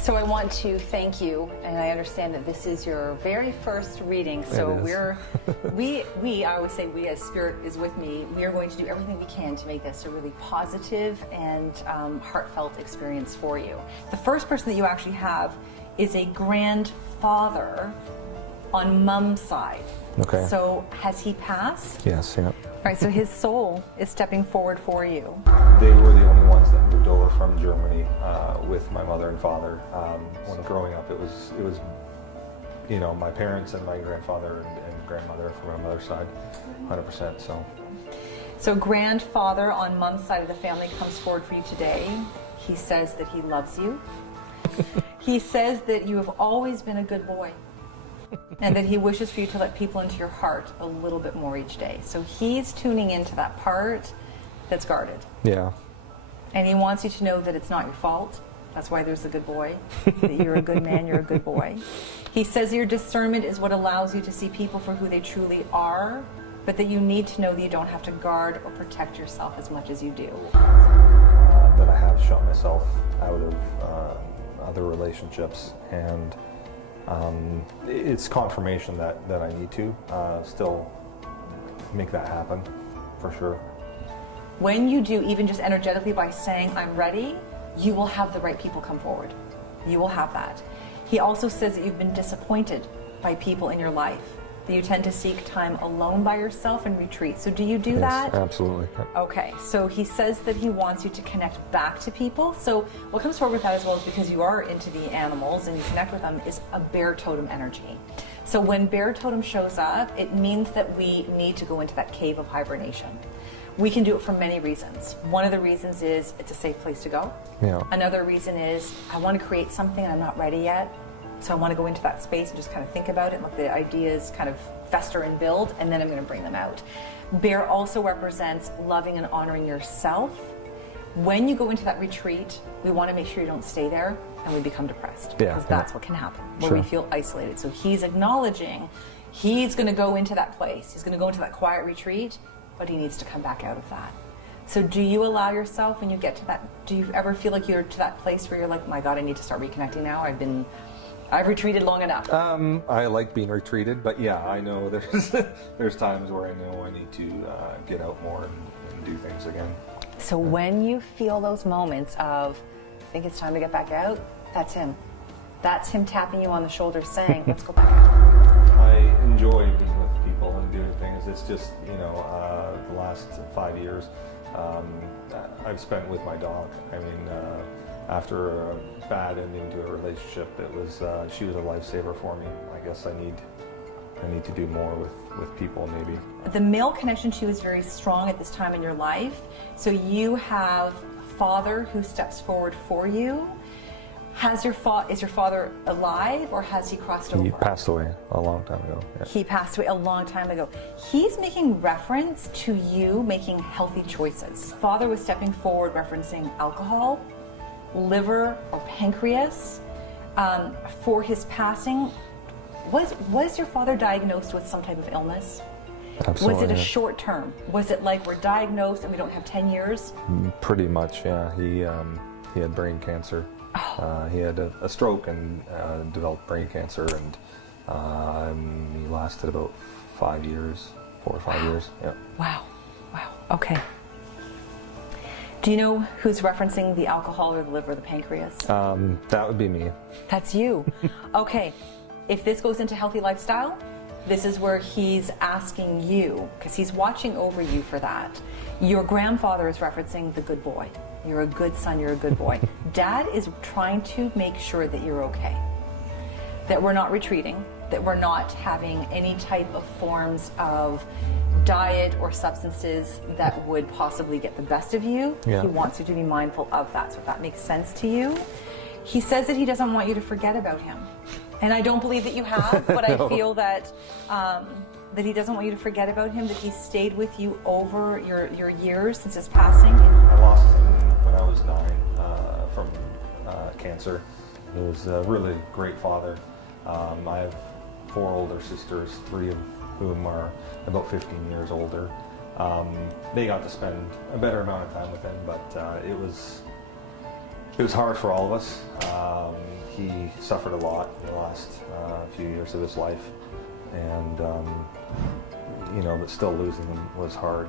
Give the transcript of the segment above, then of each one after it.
So I want to thank you, and I understand that this is your very first reading. So I always say we as Spirit is with me, we are going to do everything we can to make this a really positive and heartfelt experience for you. The first person that you actually have is a grandfather on Mom's side. Okay. So has he passed? Yes, yeah. All right, so his soul is stepping forward for you. They were the only ones that moved over from Germany with my mother and father. When growing up, it was, my parents and my grandfather and grandmother from my mother's side, 100%. So grandfather on Mom's side of the family comes forward for you today. He says that he loves you. He says that you have always been a good boy. And that he wishes for you to let people into your heart a little bit more each day. So he's tuning into that part that's guarded. Yeah. And he wants you to know that it's not your fault. That's why there's a good boy. That you're a good man, you're a good boy. He says your discernment is what allows you to see people for who they truly are, but that you need to know that you don't have to guard or protect yourself as much as you do. That I have shut myself out of other relationships, and it's confirmation that I need to still make that happen, for sure. When you do, even just energetically by saying, I'm ready, you will have the right people come forward. You will have that. He also says that you've been disappointed by people in your life, that you tend to seek time alone by yourself and retreat. So do you do that? Absolutely. Okay, so he says that he wants you to connect back to people. So what comes forward with that as well is because you are into the animals and you connect with them is a bear totem energy. So when bear totem shows up, it means that we need to go into that cave of hibernation. We can do it for many reasons. One of the reasons is it's a safe place to go. Yeah. Another reason is I want to create something and I'm not ready yet. So I want to go into that space and just kind of think about it and let the ideas kind of fester and build, and then I'm going to bring them out. Bear also represents loving and honoring yourself. When you go into that retreat, we want to make sure you don't stay there and we become depressed. Because that's what can happen, where we feel isolated. So he's acknowledging he's going to go into that place. He's going to go into that quiet retreat, but he needs to come back out of that. So do you allow yourself, when you get to that, do you ever feel like you're to that place where you're like, my God, I need to start reconnecting now? I've retreated long enough. I like being retreated, but yeah, I know there's times where I know I need to get out more and do things again. So when you feel those moments of, I think it's time to get back out, that's him. That's him tapping you on the shoulder saying, let's go back out. I enjoy being with people and doing things. It's just, the last 5 years I've spent with my dog. I mean, after a bad ending to a relationship, she was a lifesaver for me. I guess I need to do more with people, maybe. The male connection to you is very strong at this time in your life. So you have a father who steps forward for you. Is your father alive, or has he crossed over? He passed away a long time ago. Yeah. He passed away a long time ago. He's making reference to you making healthy choices. Father was stepping forward referencing alcohol, liver or pancreas. For his passing, was your father diagnosed with some type of illness? Absolutely. Was it a short term? Was it like we're diagnosed and we don't have 10 years? Pretty much, yeah. He had brain cancer. He had a stroke and developed brain cancer, and he lasted about 5 years, 4 or 5 years. Yeah. Wow. Okay. Do you know who's referencing the alcohol or the liver or the pancreas? That would be me. That's you. Okay. If this goes into healthy lifestyle, this is where he's asking you, because he's watching over you for that. Your grandfather is referencing the good boy. You're a good son, you're a good boy. Dad is trying to make sure that you're okay, that we're not retreating, that we're not having any type of forms of diet or substances that would possibly get the best of you. Yeah. He wants you to be mindful of that. So if that makes sense to you, he says that he doesn't want you to forget about him. And I don't believe that you have, but No. I feel that that he doesn't want you to forget about him, that he stayed with you over your years since his passing. I lost him when I was 9 from cancer. He was a really great father. I have 4 older sisters, 3 of whom are about 15 years older. They got to spend a better amount of time with him, but it was hard for all of us. he suffered a lot in the last few years of his life, and but still losing him was hard,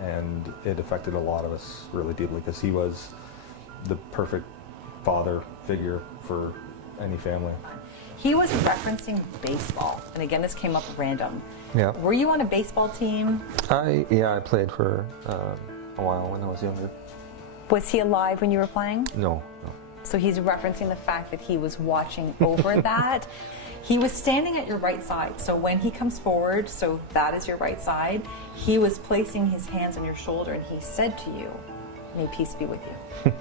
and it affected a lot of us really deeply because he was the perfect father figure for any family. He was referencing baseball, and again, this came up random. Yeah. Were you on a baseball team? I played for a while when I was younger. Was he alive when you were playing? No. So he's referencing the fact that he was watching over that. He was standing at your right side. So when he comes forward, so that is your right side, he was placing his hands on your shoulder and he said to you, "May peace be with you."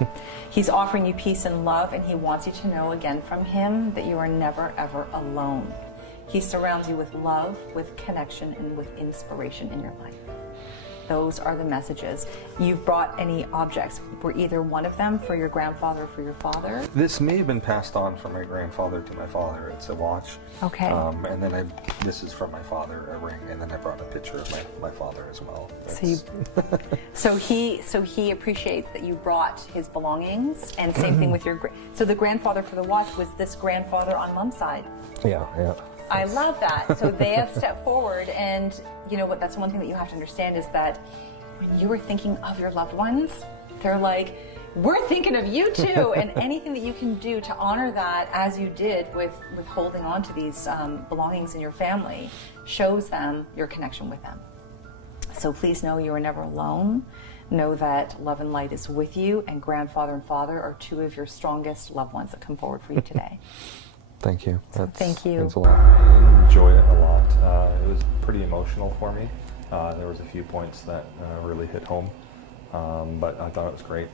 He's offering you peace and love, and he wants you to know again from him that you are never ever alone. He surrounds you with love, with connection, and with inspiration in your life. Those are the messages. You've brought any objects. Were either one of them for your grandfather or for your father? This may have been passed on from my grandfather to my father. It's a watch. Okay. And then this is from my father, a ring, and then I brought a picture of my father as well. So he appreciates that you brought his belongings, and same thing with so the grandfather for the watch was this grandfather on mom's side. Yeah. I love that. So they have stepped forward, and you know what? That's one thing that you have to understand is that when you were thinking of your loved ones, they're like, "We're thinking of you too." And anything that you can do to honor that, as you did with holding on to these belongings in your family, shows them your connection with them. So please know you are never alone. Know that love and light is with you, and grandfather and father are two of your strongest loved ones that come forward for you today. Thank you. Thank you. Means a lot. I enjoy it a lot. It was pretty emotional for me. There was a few points that really hit home, but I thought it was great.